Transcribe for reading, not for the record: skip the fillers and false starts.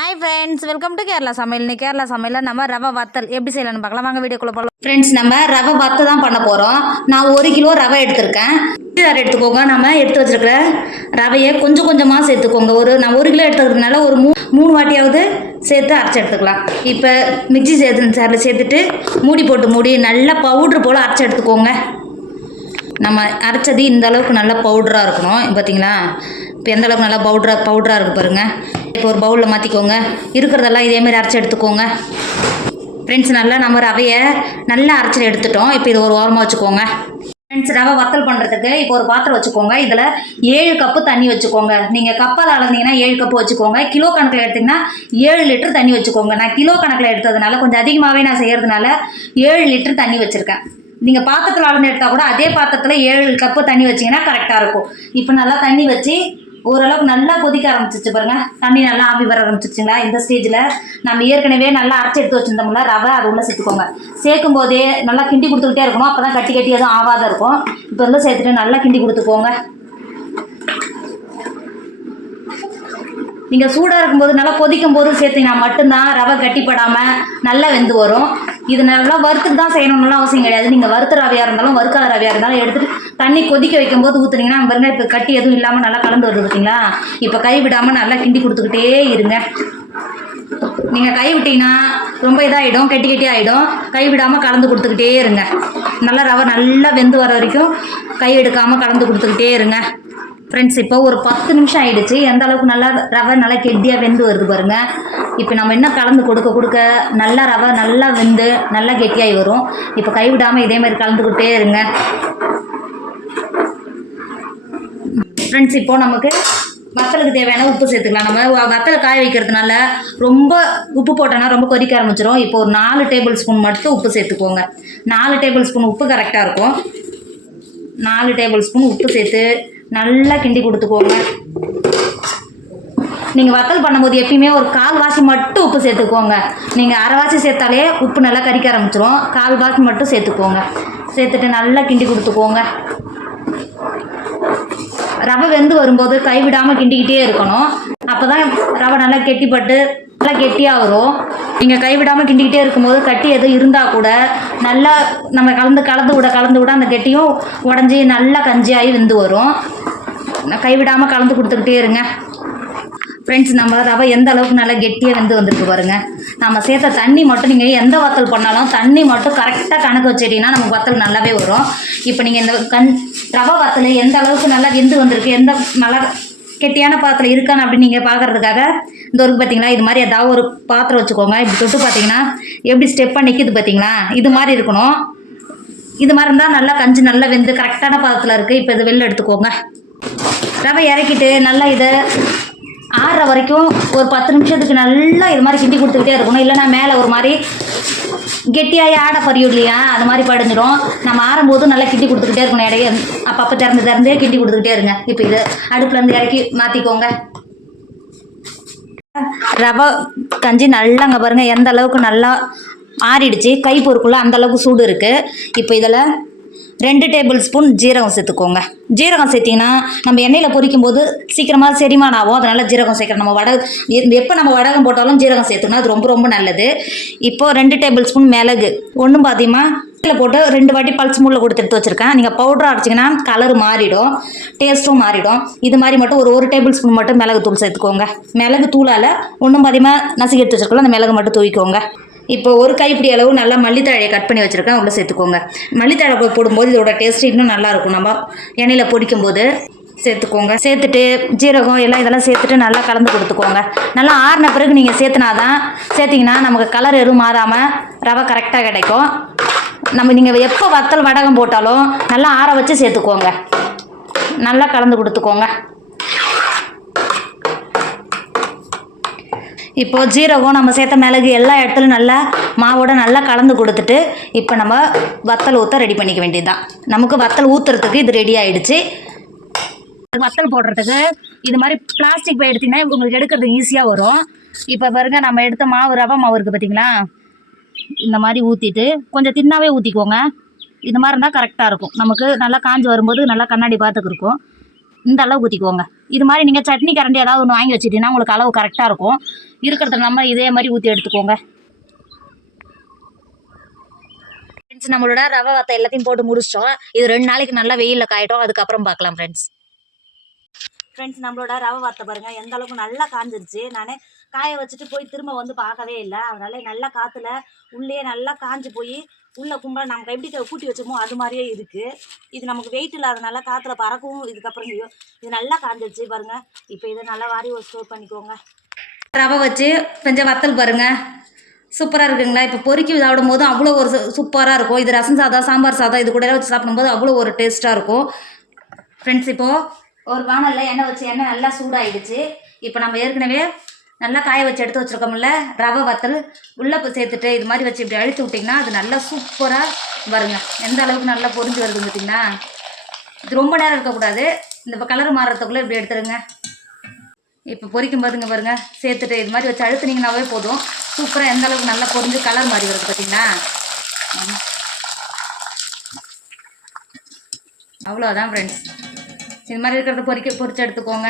Hi friends, welcome to Kerala சமையல். நீ கேரளா சமையலில் நம்ம ரவை வத்தல் எப்படி செய்யலாம்னு பார்க்கலாம். வாங்க வீடியோக்குள்ளே போகலாம். ஃப்ரெண்ட்ஸ், நம்ம ரவை வத்தல் தான் பண்ண போகிறோம். நான் 1 கிலோ ரவை எடுத்திருக்கேன். எடுத்துக்கோங்க. நம்ம எடுத்து வச்சிருக்கிற ரவையை கொஞ்சம் கொஞ்சமாக சேர்த்துக்கோங்க. நான் 1 கிலோ எடுத்துக்கிறதுனால ஒரு 3 வாட்டியாவது சேர்த்து அரைச்சி எடுத்துக்கலாம். இப்போ மிக்ஸி சேர்த்துட்டு மூடி நல்லா பவுட்ரு போல் அரைச்சி எடுத்துக்கோங்க. நம்ம அரைச்சது இந்த அளவுக்கு நல்லா பவுடராக இருக்கணும். பார்த்தீங்களா, இப்போ எந்த அளவுக்கு நல்லா பவுடராக இருக்குது பாருங்கள். இப்போ ஒரு பவுலில் மாற்றிக்கோங்க. இருக்கிறதெல்லாம் இதேமாரி அரைச்சி எடுத்துக்கோங்க. ஃப்ரெண்ட்ஸ், நல்லா நம்ம ரவையை நல்லா அரைச்சி எடுத்துட்டோம். இப்போ இது ஒரு ஓரமாக வச்சுக்கோங்க. ஃப்ரெண்ட்ஸ், ரவை வத்தல் பண்ணுறதுக்கு இப்போ ஒரு பாத்திரம் வச்சுக்கோங்க. இதில் 7 கப்பு தண்ணி வச்சுக்கோங்க. நீங்கள் கப்பால் அளந்தீங்கன்னா 7 கப்பு வச்சுக்கோங்க. கிலோ கணக்கில் எடுத்திங்கன்னா 7 லிட்டர் தண்ணி வச்சுக்கோங்க. நான் கிலோ கணக்கில் எடுத்ததுனால கொஞ்சம் அதிகமாகவே நான் செய்கிறதுனால 7 லிட்டர் தண்ணி வச்சுருக்கேன். நீங்கள் பாத்திரத்தில் அளந்து எடுத்தால் கூட அதே பாத்திரத்தில் 7 கப்பு தண்ணி வச்சிங்கன்னா கரெக்டாக இருக்கும். இப்போ நல்லா தண்ணி வச்சு ஓரளவுக்கு நல்லா கொதிக்க ஆரம்பிச்சிச்சு பாருங்கள். தண்ணி நல்லா ஆவி வர ஆரம்பிச்சிச்சிங்களா? இந்த ஸ்டேஜில் நம்ம ஏற்கனவே நல்லா அரைச்சி எடுத்து வச்சுருந்தோம்ல ரவை, அது உள்ளே சேர்த்துக்கோங்க. சேர்க்கும் போதே நல்லா கிண்டி கொடுத்துக்கிட்டே இருக்கணும். அப்போ தான் கட்டி எதுவும் ஆகாத இருக்கும். இப்போ வந்து சேர்த்துட்டு நல்லா கிண்டி கொடுத்துக்கோங்க. நீங்கள் சூடாக இருக்கும்போது நல்லா கொதிக்கும் போது சேர்த்திங்கன்னா மட்டும்தான் ரவை கட்டிப்படாமல் நல்லா வெந்து வரும். இது நல்லா வறுத்துட்டு தான் செய்யணும்னுலாம் அவசியம் கிடையாது. நீங்கள் வறுத்த ரவையாக இருந்தாலும் வறுக்காத ரவையாக இருந்தாலும் எடுத்துகிட்டு தண்ணி கொதிக்க வைக்கும்போது ஊற்றுனீங்கன்னா பாருங்க, இப்போ கட்டி எதுவும் இல்லாமல் நல்லா கலந்து வருது பார்த்தீங்களா? இப்போ கை விடாமல் நல்லா கிண்டி கொடுத்துக்கிட்டே இருங்க. நீங்கள் கை விட்டீங்கன்னா ரொம்ப இதாகிடும், கெட்டி ஆகிடும். கை விடாமல் கலந்து கொடுத்துக்கிட்டே இருங்க. நல்லா ரவை நல்லா வெந்து வர வரைக்கும் கை எடுக்காமல் கலந்து கொடுத்துக்கிட்டே இருங்க. ஃப்ரெண்ட்ஸ், இப்போ ஒரு 10 நிமிஷம் ஆகிடுச்சு. எந்த அளவுக்கு நல்லா ரவை நல்லா கெட்டியாக வெந்து வருது பாருங்கள். இப்போ நம்ம இன்னும் கலந்து கொடுக்க நல்லா ரவை நல்லா வெந்து நல்லா கெட்டியாகி வரும். இப்போ கைவிடாமல் இதேமாதிரி கலந்துக்கிட்டே இருங்க. ஃப்ரெண்ட்ஸ், இப்போது நமக்கு வத்தலுக்கு தேவையான உப்பு சேர்த்துக்கலாம். நம்ம வத்தலை காய வைக்கிறதுனால ரொம்ப உப்பு போட்டோன்னா ரொம்ப கொதிக்க ஆரம்பிச்சிடும். இப்போ ஒரு 4 டேபிள் ஸ்பூன் மட்டும் உப்பு சேர்த்துக்கோங்க. 4 டேபிள் ஸ்பூன் உப்பு கரெக்டாக இருக்கும். 4 டேபிள் ஸ்பூன் உப்பு சேர்த்து நல்லா கிண்டி கொடுத்துக்கோங்க. நீங்கள் வத்தல் பண்ணும்போது எப்பயுமே ஒரு 1/4 வாசி மட்டும் உப்பு சேர்த்துக்கோங்க. நீங்கள் அரை வாசி சேர்த்தாலே உப்பு நல்லா கறிக்க ஆரம்பிச்சிடும். 1/4 வாசி மட்டும் சேர்த்துக்கோங்க. சேர்த்துட்டு நல்லா கிண்டி கொடுத்துக்கோங்க. ரவை வெந்து வரும்போது கைவிடாமல் கிண்டிக்கிட்டே இருக்கணும். அப்போ தான் ரவை நல்லா கெட்டிப்பட்டு நல்லா கெட்டியாக வரும். நீங்கள் கைவிடாமல் கிண்டிக்கிட்டே இருக்கும்போது கட்டி எதுவும் இருந்தால் கூட நல்லா நம்ம கலந்து விட அந்த கெட்டியும் உடஞ்சி நல்லா கஞ்சியாகி வெந்து வரும். கைவிடாமல் கலந்து கொடுத்துக்கிட்டே இருங்க. ஃப்ரெண்ட்ஸ், நம்ம ரவை எந்த அளவுக்கு நல்லா கெட்டியாக வெந்து வந்திருக்கு பாருங்கள். நம்ம சேர்த்த தண்ணி மட்டும் நீங்கள் எந்த வத்தல் பண்ணாலும் தண்ணி மட்டும் கரெக்டாக கணக்கு வச்சிட்டிங்கன்னா நமக்கு வத்தல் நல்லாவே வரும். இப்போ நீங்கள் இந்த ரவை வத்தல் எந்த அளவுக்கு நல்லா வெந்து வந்திருக்கு, எந்த நல்லா கெட்டியான பாத்திரம் இருக்கான்னு அப்படின்னு நீங்கள் பார்க்குறதுக்காக இந்த ஒரு பார்த்தீங்களா, இது மாதிரி ஏதாவது ஒரு பாத்திரம் வச்சுக்கோங்க. இப்படி தொட்டு பார்த்தீங்கன்னா எப்படி ஸ்டெப்பாக நிற்கிது பார்த்தீங்களா? இது மாதிரி இருக்கணும். இது மாதிரி இருந்தால் நல்லா கஞ்சி நல்லா வெந்து கரெக்டான பாத்திரத்தில் இருக்குது. இப்போ இது வெளில எடுத்துக்கோங்க. ரவை இறக்கிட்டு நல்லா இதை ஆறுற வரைக்கும் ஒரு 10 நிமிஷத்துக்கு நல்லா இது மாதிரி கிண்டி கொடுத்துக்கிட்டே இருக்கணும். இல்லைனா மேலே ஒரு மாதிரி கெட்டியாகி ஆடை பறியும் இல்லையா, அது மாதிரி படிஞ்சிடும். நம்ம ஆறும்போது நல்லா கிண்டி கொடுத்துக்கிட்டே இருக்கணும். இடையே அப்பப்போ திறந்தே கிண்டி கொடுத்துக்கிட்டே இருங்க. இப்போ இது அடுப்புலேருந்து இறக்கி மாற்றிக்கோங்க. ரவை கஞ்சி நல்லாங்க பாருங்கள் எந்த அளவுக்கு நல்லா ஆறிடுச்சு. கை பொறுக்குள்ள அந்த அளவுக்கு சூடு இருக்குது. இப்போ இதில் 2 டேபிள் ஸ்பூன் ஜீரகம் சேர்த்துக்கோங்க. ஜீரகம் சேர்த்திங்கன்னா நம்ம எண்ணெயில் பொரிக்கும் போது சீக்கிரமாக செரிமானம் ஆகும். அதனால் ஜீரகம் சேர்க்குறோம். எப்போ நம்ம வடகம் போட்டாலும் ஜீரகம் சேர்த்துக்கணும். அது ரொம்ப ரொம்ப நல்லது. இப்போது 2 டேபிள் ஸ்பூன் மிளகு ஒன்றும் பார்த்தீங்கன்னா போட்டு 2 வாட்டி பல்ஸ் மூடில் கொடுத்து எடுத்து வச்சுருக்கேன். நீங்கள் பவுடர் அரைச்சிங்கன்னா கலர் மாறிடும், டேஸ்ட்டும் மாறிடும். இது மாதிரி மட்டும் ஒரு டேபிள் ஸ்பூன் மட்டும் மிளகு தூள் சேர்த்துக்கோங்க. மிளகு தூளால் ஒன்றும் பார்த்தீங்கன்னா நசுக்கி எடுத்து வச்சுருக்கோம். அந்த மிளகு மட்டும் தூவிக்கோங்க. இப்போ ஒரு கைப்பிடி அளவு நல்லா மல்லித்தழையை கட் பண்ணி வச்சுருக்கேன், உள்ள சேர்த்துக்கோங்க. மல்லித்தழை போடும்போது இதோட டேஸ்ட் இன்னும் நல்லாயிருக்கும். நம்ம எண்ணெயில் பொரிக்கும் போது சேர்த்துக்கோங்க. சேர்த்துட்டு ஜீரகம் இதெல்லாம் சேர்த்துட்டு நல்லா கலந்து கொடுத்துக்கோங்க. நல்லா ஆறின பிறகு நீங்கள் சேர்த்திங்கன்னா நமக்கு கலர் எதுவும் மாறாமல் ரவை கரெக்டாக கிடைக்கும். நீங்கள் எப்போ வத்தல் வடகம் போட்டாலும் நல்லா ஆற வச்சு சேர்த்துக்கோங்க. நல்லா கலந்து கொடுத்துக்கோங்க. இப்போது ஜீரகம் நம்ம சேர்த்த மிளகு எல்லா இடத்துலையும் நல்லா மாவோட நல்லா கலந்து கொடுத்துட்டு இப்போ நம்ம வத்தல் ஊற்ற ரெடி பண்ணிக்க வேண்டியது தான். நமக்கு வத்தல் ஊற்றுறதுக்கு இது ரெடி ஆகிடுச்சு. வத்தல் போடுறதுக்கு இது மாதிரி பிளாஸ்டிக் பை எடுத்திங்கன்னா உங்களுக்கு எடுக்கிறது ஈஸியாக வரும். இப்போ பாருங்க, நம்ம எடுத்த ரவை மாவு இருக்குது பார்த்தீங்களா? இந்த மாதிரி ஊற்றிட்டு கொஞ்சம் தின்னாவே ஊற்றிக்கோங்க. இது மாதிரி இருந்தால் கரெக்டாக இருக்கும். நமக்கு நல்லா காஞ்சி வரும்போது நல்லா கண்ணாடி பார்த்துக்கு இருக்கும். இந்த அளவு ஊற்றிக்கோங்க. இது மாதிரி நீங்கள் சட்னி கரண்டி ஏதாவது ஒன்று வாங்கி வச்சுட்டீங்கன்னா உங்களுக்கு அளவு கரெக்டாக இருக்கும். இருக்கிறத நம்ம இதே மாதிரி ஊற்றி எடுத்துக்கோங்க. ஃப்ரெண்ட்ஸ் நம்மளோட ரவை வத்தை எல்லாத்தையும் போட்டு முடிச்சிட்டோம். இது 2 நாளைக்கு நல்லா வெயிலில் காயட்டும், அதுக்கப்புறம் பார்க்கலாம் ஃப்ரெண்ட்ஸ். நம்மளோட ரவை வத்தை பாருங்கள் எந்த அளவுக்கு நல்லா காஞ்சிருச்சு. நான் காய வச்சுட்டு போய் திரும்ப வந்து பார்க்கவே இல்லை. அதனால நல்லா காற்றுல உள்ளே நல்லா காஞ்சி போய் உள்ள கும்பல் நமக்கு எப்படி கூட்டி வச்சோமோ அது மாதிரியே இருக்குது. இது நமக்கு வெயிட் இல்லாதனால காற்றுல பறக்கவும் இதுக்கப்புறம் இது நல்லா காஞ்சிருச்சு பாருங்கள். இப்போ இதை நல்லா வாரி ஒரு ஸ்டோர் பண்ணிக்கோங்க. ரவை வச்சு கொஞ்சம் வத்தல் பாருங்கள் சூப்பராக இருக்குங்களா. இப்போ பொறுக்கி சாப்பிடும் போது அவ்வளோ ஒரு சூப்பராக இருக்கும். இது ரசம் சாதம், சாம்பார் சாதம் இது கூட வச்சு சாப்பிடும்போது அவ்வளோ ஒரு டேஸ்ட்டாக இருக்கும். ஃப்ரெண்ட்ஸ் இப்போது ஒரு வானலில் எண்ணெய் வச்சு எண்ணெய் நல்லா சூடாகிடுச்சு. இப்போ நம்ம ஏற்கனவே நல்லா காய வச்சு எடுத்து வச்சுருக்கோம்ல ரவை வத்தல் உள்ளே சேர்த்துட்டு இது மாதிரி வச்சு இப்படி அழுத்தி விட்டிங்கன்னா அது நல்லா சூப்பராக வருங்க. எந்த அளவுக்கு நல்லா பொரிஞ்சு வருது பார்த்தீங்கன்னா. இது ரொம்ப நேரம் இருக்கக்கூடாது. இந்த கலர் மாறுறதுக்குள்ளே இப்படி எடுத்துருங்க. இப்போ பொரிக்கும் போதுங்க பாருங்க சேர்த்துட்டு இது மாதிரி வச்சு அழுத்துனீங்கன்னாவே போதும். சூப்பராக எந்த அளவுக்கு நல்லா பொரிஞ்சு கலர் மாறி வருது பார்த்தீங்கன்னா. அவ்வளோதான் ஃப்ரெண்ட்ஸ். இது மாதிரி இருக்கிறத பொரிச்சு எடுத்துக்கோங்க.